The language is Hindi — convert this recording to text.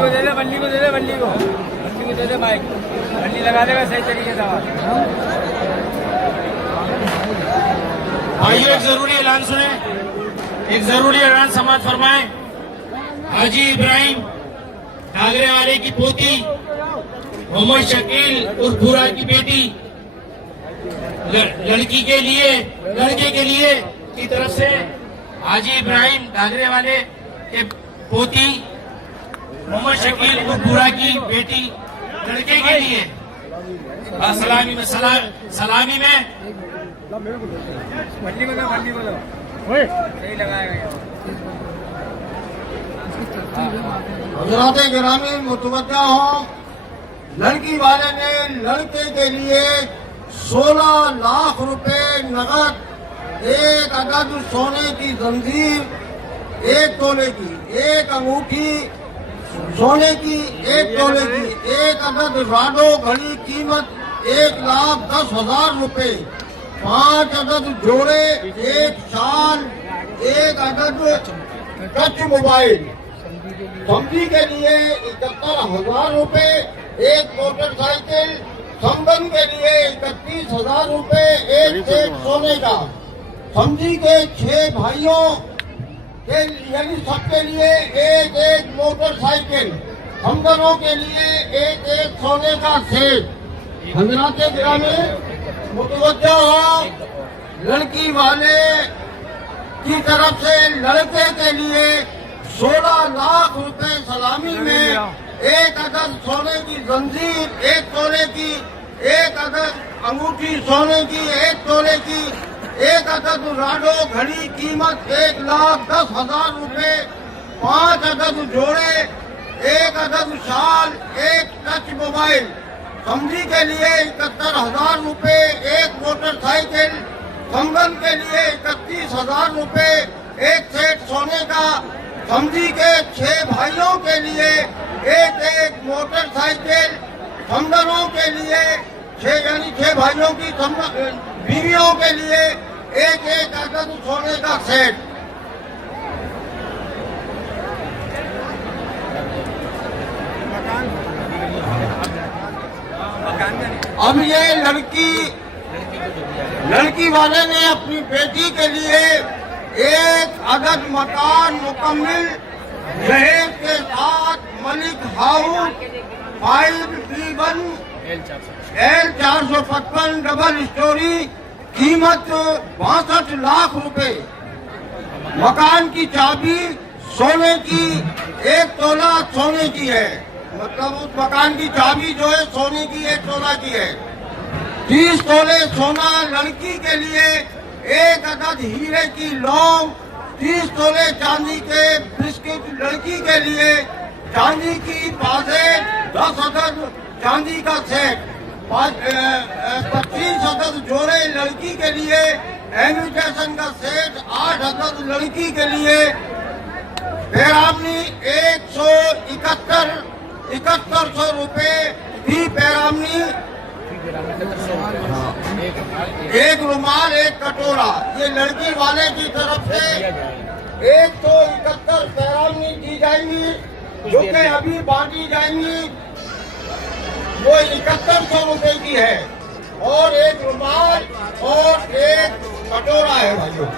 को दे दे, बल्ली को दे दे, बल्ली को दे दे माइक, बल्ली लगा देगा सही तरीके से। भाइयों एक जरूरी ऐलान सुने, एक जरूरी ऐलान समाज फरमाए। हाजी इब्राहिम ठाकरे वाले की पोती मोहम्मद शकील उर्फ भूरा की बेटी लड़के के लिए की तरफ से हाजी इब्राहिम ठाकरे वाले के पोती मोहम्मद शकील उर्फ भूरा की बेटी लड़के के लिए सलामी में बल्ली को दो सही लगाएगा। हज़रात गिरामी मुतवज्जा हो, लड़की वाले ने लड़के के लिए 16 लाख रुपए नगद, एक अदद सोने की जंजीर 1 तोले की, एक अंगूठी सोने की 1 तोले की, एक अदद राडो घड़ी कीमत 1,10,000 रुपए, 5 अदद जोड़े, एक शाल, एक अदद टच मोबाइल, समझी के लिए 71,000 रुपए, एक मोटरसाइकिल, संगम के लिए 31,000 रुपए, एक सेट सोने का, समझी के 6 भाइयों के यानी सबके लिए एक मोटरसाइकिल, हमदनों के लिए एक सोने का सेट। हज़रात गिरामी मुतवज्जा हो, लड़की वाले की तरफ से लड़के के लिए 16 लाख रुपए सलामी में, एक अदद सोने की जंजीर 1 तोले की, एक अदद अंगूठी सोने की 1 तोले की, एक अदद राडो घड़ी कीमत 1,10,000 रुपए, 5 अदद जोड़े, एक अदद शाल, एक टच मोबाइल, समझी के लिए 71,000 रुपए, एक मोटरसाइकिल, संगम के लिए 31,000 रुपए, एक सेट सोने का, समझी के 6 भाइयों के लिए एक मोटरसाइकिल, समदनों के लिए 6 भाइयों की बीवियों के लिए एक अदद सोने का सेट। अब ये लड़की वाले ने अपनी बेटी के लिए एक अदद मकान मुकम्मिल दहेज के साथ Malik house 5B1 L455 double storey, कीमत 62 लाख रुपए, मकान की चाबी सोने की 1 तोला सोने की है, मतलब उस मकान की चाबी जो है सोने की 1 तोला की है। 30 तोले सोना लड़की के लिए, एक अदद हीरे की लौंग, 30 तोले चांदी के बिस्किट लड़की के लिए, चांदी की पाजेब 10 अदद चांदी का सेट, 25 अदद जोड़े लड़की के लिए, इन्विटेशन का सेट 8 अदद लड़की के लिए, पैरामनी 171,000 रुपए भी पैरामनी, एक रुमाल, एक कटोरा, ये लड़की वाले की तरफ से 171 पैरामनी दी जाएंगी, जो कि अभी बांटी जाएंगी, वो 7100 रुपए की है, और एक रुमाल और एक कटोरा है भाइयों।